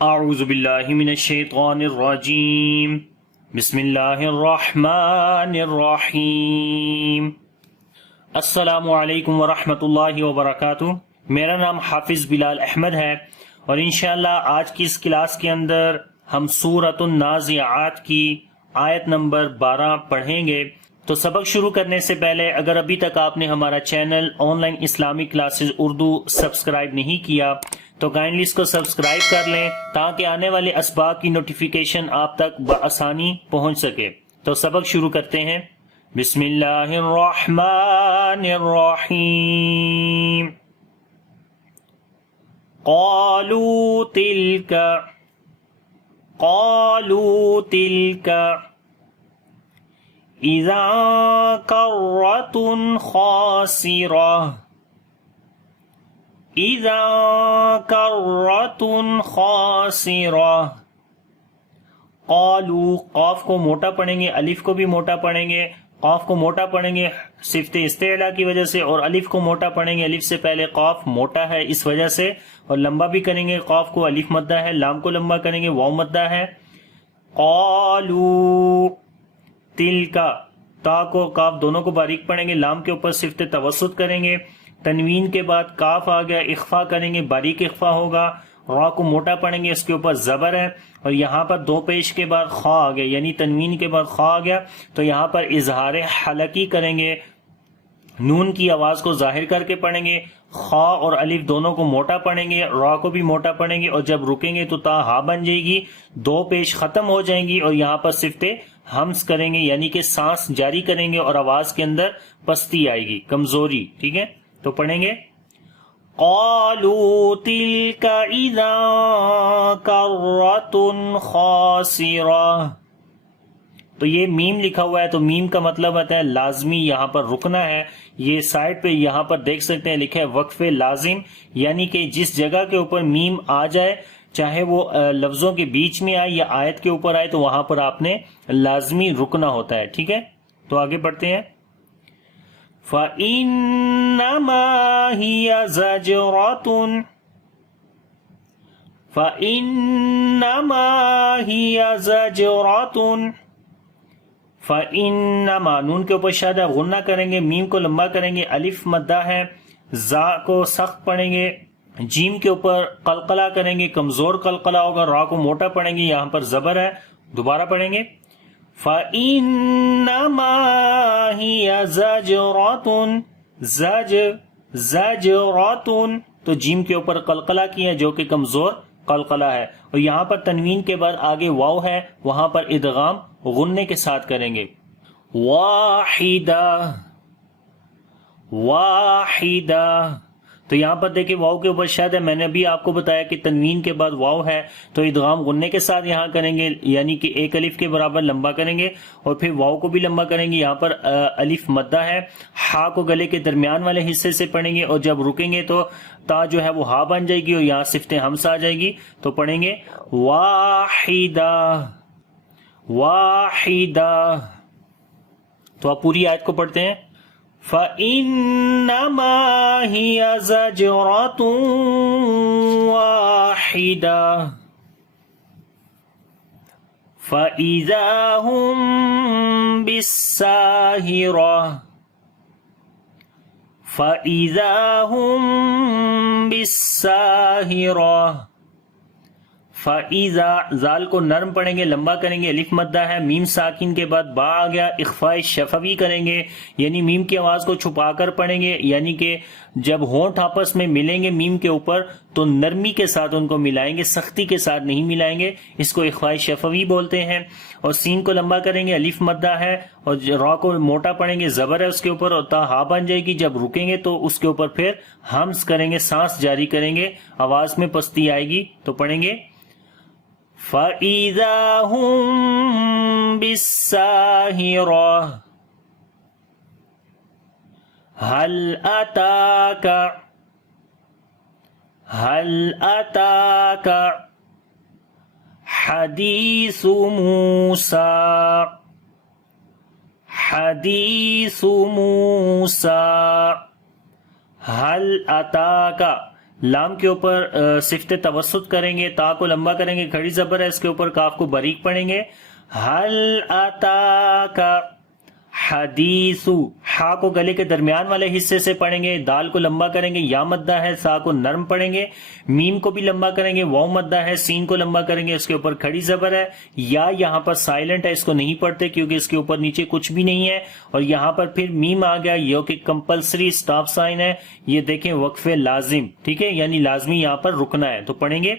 اعوذ باللہ من الشیطان الرجیم بسم اللہ الرحمن الرحیم السلام علیکم ورحمۃ اللہ وبرکاتہ۔ میرا نام حافظ بلال احمد ہے اور انشاءاللہ آج کی اس کلاس کے اندر ہم سورۃ النازعات کی آیت نمبر 12 پڑھیں گے۔ تو سبق شروع کرنے سے پہلے اگر ابھی تک آپ نے ہمارا channel on line Islamic classes Urdu subscribe نہیں کیا تو کائنڈلی اس کو سبسکرائب کر لیں تاکہ آنے والے اسباق کی نوٹیفیکیشن آپ تک بآسانی پہنچ سکے۔ تو سبق شروع کرتے ہیں۔ بسم اللہ الرحمن الرحیم۔ قالوا تلك اذا کرۃ خاسرہ۔ قالوا، قاف کو موٹا پڑھیں گے، الف کو بھی موٹا پڑھیں گے۔ قاف کو موٹا پڑھیں گے صفت استعلا کی وجہ سے، اور الف کو موٹا پڑھیں گے، الف سے پہلے قاف موٹا ہے اس وجہ سے، اور لمبا بھی کریں گے، قاف کو الف مدہ ہے، لام کو لمبا کریں گے، واو مدہ ہے۔ قالوا تلکا، تا کو کاف دونوں کو باریک پڑھیں گے، لام کے اوپر صفت توسط کریں گے، تنوین کے بعد کاف آ گیا، اخفا کریں گے، باریک اخفا ہوگا، را کو موٹا پڑھیں گے، اس کے اوپر زبر ہے، اور یہاں پر دو پیش کے بعد خا آ گیا، یعنی تنوین کے بعد خا آ گیا تو یہاں پر اظہار حلقی کریں گے، نون کی آواز کو ظاہر کر کے پڑھیں گے، خا اور الف دونوں کو موٹا پڑھیں گے، را کو بھی موٹا پڑھیں گے، اور جب رکیں گے تو تا ہا بن جائے گی، دو پیش ختم ہو جائیں گی، اور یہاں پر صفت ہمس کریں گے، یعنی کہ سانس جاری کریں گے، اور آواز کے اندر پستی آئے گی، کمزوری۔ ٹھیک ہے، تو پڑھیں گے قالوا تلك اذا کرۃ خاسرہ۔ تو یہ میم لکھا ہوا ہے، تو میم کا مطلب ہوتا ہے لازمی، یہاں پر رکنا ہے۔ یہ سائڈ پہ یہاں پر دیکھ سکتے ہیں لکھا ہے وقف لازم، یعنی کہ جس جگہ کے اوپر میم آ جائے، چاہے وہ لفظوں کے بیچ میں آئے یا آیت کے اوپر آئے، تو وہاں پر آپ نے لازمی رکنا ہوتا ہے۔ ٹھیک ہے، تو آگے بڑھتے ہیں۔ فَإِنَّمَا هِيَ زَجْرَةٌ فَإِنَّمَا، نون کے اوپر شادہ غنہ کریں گے، میم کو لمبا کریں گے، الف مدہ ہے، زا کو سخت پڑھیں گے، جیم کے اوپر قلقلہ کریں گے، کمزور قلقلہ ہوگا، را کو موٹا پڑھیں گے، یہاں پر زبر ہے، دوبارہ پڑھیں گے فَإِنَّمَا هِيَ زَجْرَةٌ، تو جیم کے اوپر قلقلہ کیا جو کہ کمزور قلقلہ ہے، اور یہاں پر تنوین کے بعد آگے واو ہے، وہاں پر ادغام غننے کے ساتھ کریں گے۔ واحدہ، تو یہاں پر دیکھیں واو کے اوپر شد ہے، میں نے ابھی آپ کو بتایا کہ تنوین کے بعد واو ہے تو ادغام غننے کے ساتھ یہاں کریں گے، یعنی کہ ایک الف کے برابر لمبا کریں گے، اور پھر واو کو بھی لمبا کریں گے، یہاں پر الف مدہ ہے، ہا کو گلے کے درمیان والے حصے سے پڑھیں گے، اور جب رکیں گے تو تا جو ہے وہ ہا بن جائے گی، اور یہاں صفت ہمس آ جائے گی، تو پڑھیں گے واحدہ۔ تو آپ پوری آیت کو پڑھتے ہیں۔ فَإِنَّمَا هِيَ زَجْرَةٌ وَاحِدَةٌ فَإِذَا هُمْ بِالسَّاهِرَةِ۔ فَإِذَا، زال کو نرم پڑھیں گے، لمبا کریں گے، الف مدہ ہے، میم ساکن کے بعد با آ گیا، اخفاء شفوی کریں گے، یعنی میم کی آواز کو چھپا کر پڑھیں گے، یعنی کہ جب ہونٹ آپس میں ملیں گے میم کے اوپر تو نرمی کے ساتھ ان کو ملائیں گے، سختی کے ساتھ نہیں ملائیں گے، اس کو اخفاء شفوی بولتے ہیں۔ اور سین کو لمبا کریں گے، الف مدہ ہے، اور را کو موٹا پڑھیں گے، زبر ہے اس کے اوپر، اور تا ہا بن جائے گی، جب رکیں گے تو اس کے اوپر پھر ہمس کریں گے، سانس جاری کریں گے، آواز میں پستی آئے گی، تو پڑھیں گے فَإِذَا هُمْ بِالسَّاهِرَةِ هَلْ أَتَاكَ حَدِيثُ موسیٰ، هل اتاکا، لام کے اوپر صفت توسط کریں گے، تا کو لمبا کریں گے، کھڑی زبر ہے اس کے اوپر، کاف کو باریک پڑھیں گے. حل اتاکا حدیثو، ہا کو گلے کے درمیان والے حصے سے پڑھیں گے، دال کو لمبا کریں گے، یا مدہ ہے، سا کو نرم پڑھیں گے، میم کو بھی لمبا کریں گے، واو مدہ ہے، سین کو لمبا کریں گے، اس کے اوپر کھڑی زبر ہے، یا یہاں پر سائلنٹ ہے، اس کو نہیں پڑھتے کیونکہ اس کے اوپر نیچے کچھ بھی نہیں ہے، اور یہاں پر پھر میم آ گیا، یہ کہ کمپلسری سٹاپ سائن ہے، یہ دیکھیں وقف لازم، ٹھیک ہے، یعنی لازمی یہاں پر رکنا ہے. تو پڑھیں گے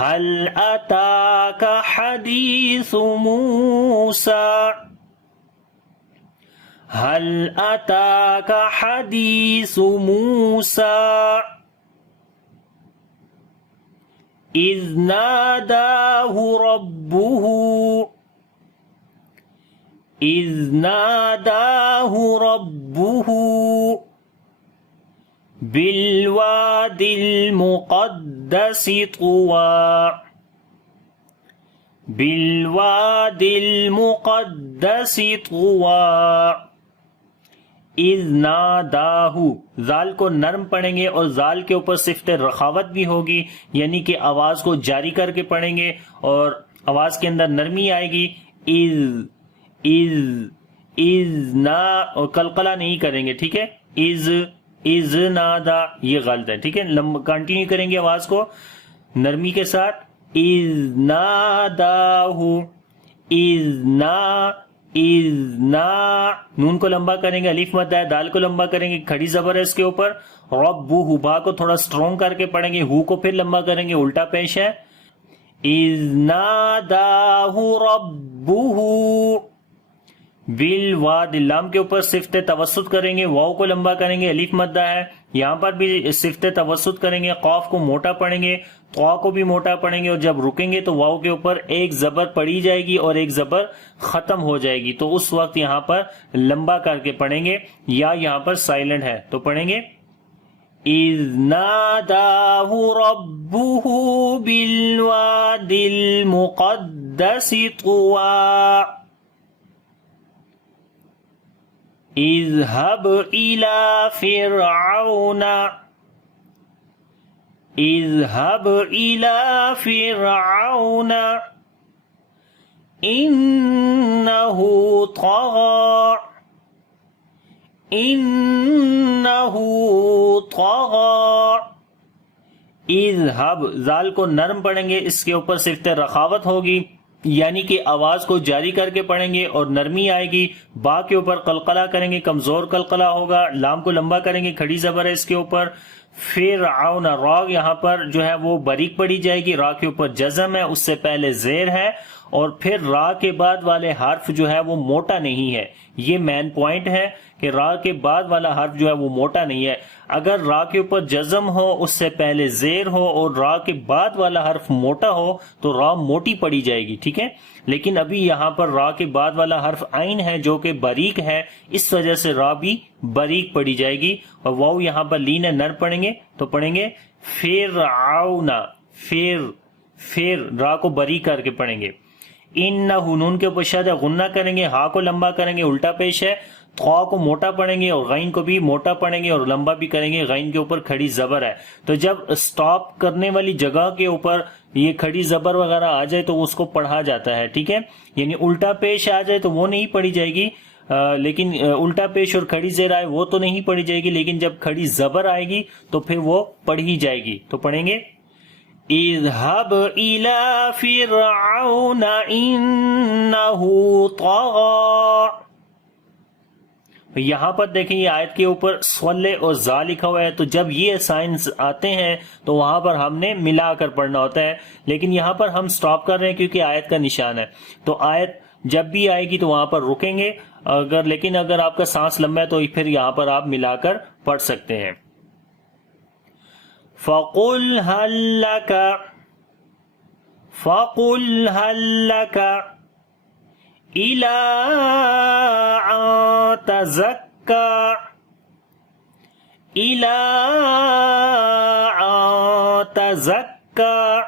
حل اتاک حدیث موسیٰ، حل اتاک حدیث موسیٰ اذ ناداہ ربہ، اذ ناداہ ربہ بالوادی المقدس طویٰ، بالوادی المقدس طویٰ اذ ناداہ، زال کو نرم پڑھیں گے اور زال کے اوپر صفت رخاوت بھی ہوگی، یعنی کہ آواز کو جاری کر کے پڑھیں گے اور آواز کے اندر نرمی آئے گی. از نا، اور قلقلہ نہیں کریں گے، ٹھیک ہے، از نادا یہ غلط ہے، ٹھیک ہے، کنٹینیو کریں گے آواز کو نرمی کے ساتھ. از ناداہ، از نا، نون کو لمبا کریں گے، الف مد ہے، دال کو لمبا کریں گے، کھڑی زبر ہے اس کے اوپر، ربہ، با کو تھوڑا سٹرونگ کر کے پڑھیں گے، ہو کو پھر لمبا کریں گے، الٹا پیش ہے. اذ ناداہ ربہ بالوادی، لام کے اوپر صفت توسط کریں گے، واو کو لمبا کریں گے، الف مدہ ہے، یہاں پر بھی صفت توسط کریں گے، قاف کو موٹا پڑھیں گے، طا کو بھی موٹا پڑھیں گے، اور جب رکیں گے تو واو کے اوپر ایک زبر پڑھی جائے گی اور ایک زبر ختم ہو جائے گی، تو اس وقت یہاں پر لمبا کر کے پڑھیں گے، یا یہاں پر سائلنٹ ہے تو پڑھیں گے اذ ناداہ ربہ بالوادی المقدس طویٰ اذهب إلى فرعون، اذهب إلى فرعون إنه طغى، إنه طغى. اذهب، زال کو نرم پڑھیں گے، اس کے اوپر صفت رخاوت ہوگی، یعنی کہ آواز کو جاری کر کے پڑھیں گے اور نرمی آئے گی. با کے اوپر قلقلہ کریں گے، کمزور قلقلہ ہوگا، لام کو لمبا کریں گے، کھڑی زبر ہے اس کے اوپر. فرعون، را یہاں پر جو ہے وہ باریک پڑھی جائے گی، را کے اوپر جزم ہے، اس سے پہلے زیر ہے، اور پھر را کے بعد والے حرف جو ہے وہ موٹا نہیں ہے. یہ مین پوائنٹ ہے کہ را کے بعد والا حرف جو ہے وہ موٹا نہیں ہے. اگر را کے اوپر جزم ہو، اس سے پہلے زیر ہو اور را کے بعد والا حرف موٹا ہو تو را موٹی پڑھی جائے گی، ٹھیک ہے. لیکن ابھی یہاں پر را کے بعد والا حرف عین ہے جو کہ باریک ہے، اس وجہ سے را بھی باریک پڑھی جائے گی، اور واو یہاں پر لین ہے، نر پڑھیں گے تو پڑھیں گے فرعون، فیر را کو باریک کر کے پڑھیں گے. انہ، نون کے اوپر شد ہے، غنہ کریں گے، ہا کو لمبا کریں گے، الٹا پیش ہے، طا کو موٹا پڑھیں گے اور غین کو بھی موٹا پڑھیں گے اور لمبا بھی کریں گے، غین کے اوپر کھڑی زبر ہے. تو جب سٹاپ کرنے والی جگہ کے اوپر یہ کھڑی زبر وغیرہ آ جائے تو اس کو پڑھا جاتا ہے، ٹھیک ہے. یعنی الٹا پیش آ جائے تو وہ نہیں پڑھی جائے گی، لیکن الٹا پیش اور کھڑی زیر آئے وہ تو نہیں پڑھی جائے گی، لیکن جب کھڑی زبر آئے گی تو پھر وہ پڑھی جائے گی. تو پڑھیں گے اذهب إلى فرعون إنه طغى. یہاں پر دیکھیں یہ آیت کے اوپر صلے اور زا لکھا ہوا ہے، تو جب یہ سائنس آتے ہیں تو وہاں پر ہم نے ملا کر پڑھنا ہوتا ہے، لیکن یہاں پر ہم سٹاپ کر رہے ہیں کیونکہ آیت کا نشان ہے. تو آیت جب بھی آئے گی تو وہاں پر رکیں گے، لیکن اگر آپ کا سانس لمبا ہے تو پھر یہاں پر آپ ملا کر پڑھ سکتے ہیں. فَقُلْ هَلْ لَكَ، فَقُلْ هَلْ لَكَ إِلَىٰ أَن تَزَكَّىٰ، إِلَىٰ أَن تَزَكَّىٰ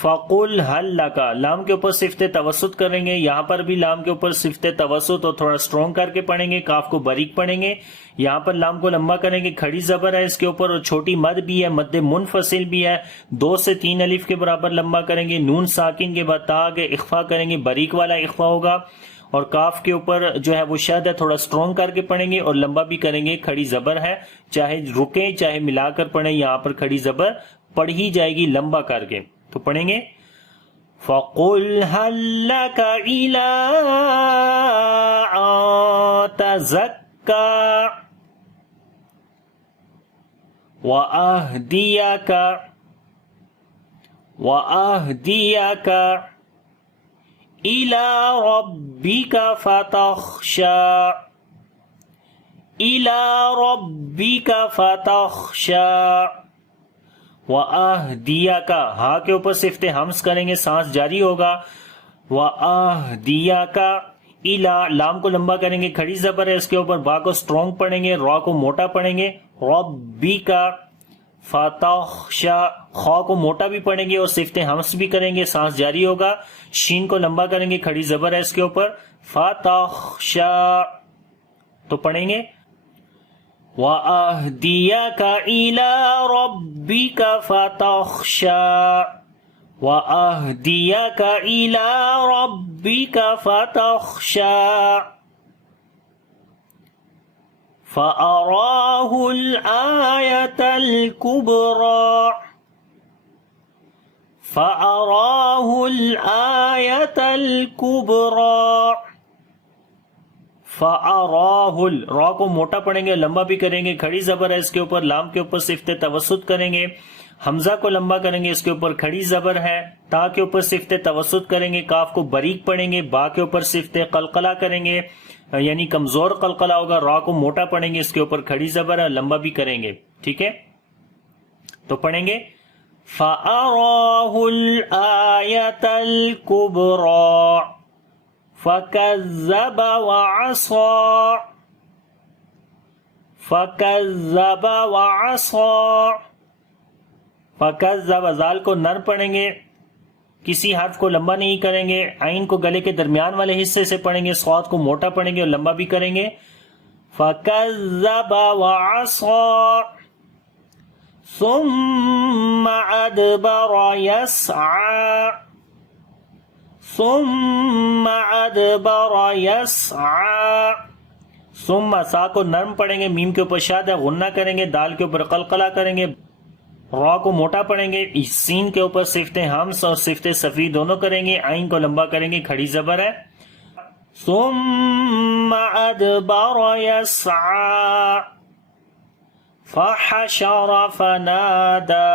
فَقُلْ هَلْ لَكَ، لام کے اوپر صفت توسط کریں گے، یہاں پر بھی لام کے اوپر صفت توسط اور تھوڑا سٹرونگ کر کے پڑھیں گے، کاف کو باریک پڑھیں گے، یہاں پر لام کو لمبا کریں گے، کھڑی زبر ہے اس کے اوپر اور چھوٹی مد بھی ہے، مد منفصل بھی ہے، 2 سے 3 الف کے برابر لمبا کریں گے، نون ساکن کے بعد تا کے اخفا کریں گے، باریک والا اخفا ہوگا، اور کاف کے اوپر جو ہے وہ شد ہے، تھوڑا سٹرونگ کر کے پڑھیں گے اور لمبا بھی کریں گے، کھڑی زبر ہے، چاہے رکیں چاہے ملا کر پڑھیں، یہاں پر کھڑی زبر پڑھی جائے گی لمبا کر کے، تو پڑھیں گے فَقُلْ هَلْ لَكَ إِلَىٰ أَن تَزَكَّىٰ وَأَهْدِيَكَ إِلَىٰ رَبِّكَ فَتَخْشَىٰ وَأَهْدِيَكَ، ہاں کے اوپر صفت ہمس کریں گے، سانس جاری ہوگا، وَأَهْدِيَكَ إِلَىٰ، لام کو لمبا کریں گے، کھڑی زبر ہے اس کے اوپر، با کو سٹرونگ پڑھیں گے، را کو موٹا پڑھیں گے، رَبِّكَ فَتَخْشَىٰ، خا کو موٹا بھی پڑھیں گے اور صفت ہمس بھی کریں گے، سانس جاری ہوگا، شین کو لمبا کریں گے، کھڑی زبر ہے اس کے اوپر، فَتَخْشَىٰ، تو پڑھیں گے وَأَهْدِيَكَ إِلَىٰ رَبِّكَ فَتَخْشَىٰ وَأَهْدِيَكَ إِلَىٰ رَبِّكَ فَتَخْشَىٰ فَأَرَاهُ الْآيَةَ الْكُبْرَىٰ فَأَرَاهُ، را کو موٹا پڑھیں گے، لمبا بھی کریں گے، کھڑی زبر ہے اس کے اوپر، لام کے اوپر صفت توسط کریں گے، حمزہ کو لمبا کریں گے، اس کے اوپر کھڑی زبر ہے، تا کے اوپر صفت توسط کریں گے، کاف کو باریک پڑھیں گے، با کے اوپر صفت قلقلہ کریں گے، یعنی کمزور قلقلہ ہوگا، را کو موٹا پڑھیں گے، اس کے اوپر کھڑی زبر ہے، لمبا بھی کریں گے، ٹھیک ہے، تو پڑھیں گے فَأَرَاهُ الْآيَةَ الْكُبْرَىٰ فَكَذَّبَ وَعَصَىٰ، فَكَذَّبَ، زال کو نر پڑھیں گے، کسی حرف کو لمبا نہیں کریں گے، عین کو گلے کے درمیان والے حصے سے پڑھیں گے، صاد کو موٹا پڑھیں گے اور لمبا بھی کریں گے، فَكَذَّبَ وَعَصَىٰ ثُمَّ أَدْبَرَ يَسْعَىٰ، ثم، سا کو نرم پڑھیں گے، میم کے اوپر شاد ہے، غنہ کریں گے، دال کے اوپر قلقلہ کریں گے، را کو موٹا پڑھیں گے، سین کے اوپر صفت ہمس اور صفت صفی دونوں کریں گے، عین کو لمبا کریں گے، کھڑی زبر ہے، ثم أدبر يسعى فحشر فنادى،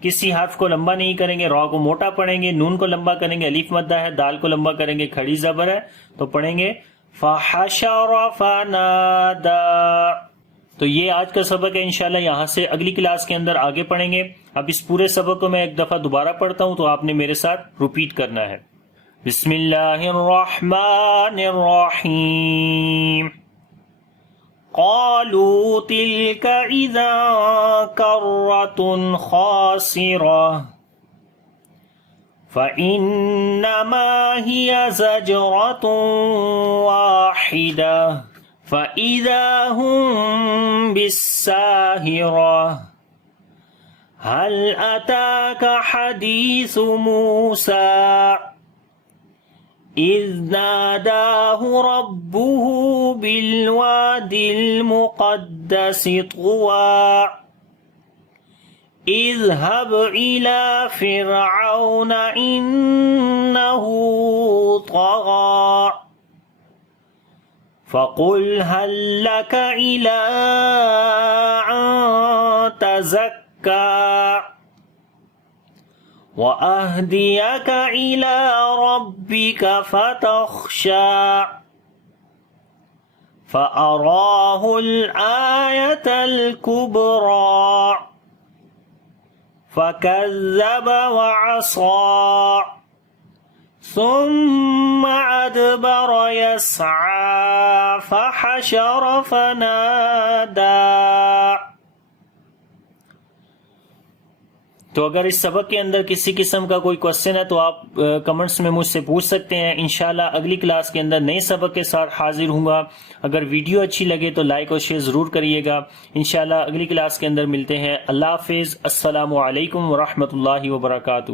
کسی حرف کو لمبا نہیں کریں گے، را کو موٹا پڑھیں گے، نون کو لمبا کریں گے، الف مدہ ہے، دال کو لمبا کریں گے، کھڑی زبر ہے، تو پڑھیں گے فحشر فنادى۔ تو یہ آج کا سبق ہے، انشاءاللہ یہاں سے اگلی کلاس کے اندر آگے پڑھیں گے۔ اب اس پورے سبق کو میں ایک دفعہ دوبارہ پڑھتا ہوں تو آپ نے میرے ساتھ ریپیٹ کرنا ہے۔ بسم اللہ الرحمن الرحیم۔ قالوا تلك اذا كرة خاسرة فإنما هي زجرة واحدة فإذا هم بالساهرة هل أتاك حديث موسى إذ ناداه ربه بالواد المقدس طوى اذهب إلى فرعون إنه طغى فقل هل لك إلى أن تزكى وأهديك إلى ربك فتخشى فأراه الآية الكبرى فكذب وعصى ثم أدبر يسعى فحشر فنادى تو اگر اس سبق کے اندر کسی قسم کا کوئی کوشچن ہے تو آپ کمنٹس میں مجھ سے پوچھ سکتے ہیں. انشاءاللہ اگلی کلاس کے اندر نئے سبق کے ساتھ حاضر ہوں گا. اگر ویڈیو اچھی لگے تو لائک اور شیئر ضرور کریے گا. انشاءاللہ اگلی کلاس کے اندر ملتے ہیں. اللہ حافظ. السلام علیکم ورحمۃ اللہ وبرکاتہ.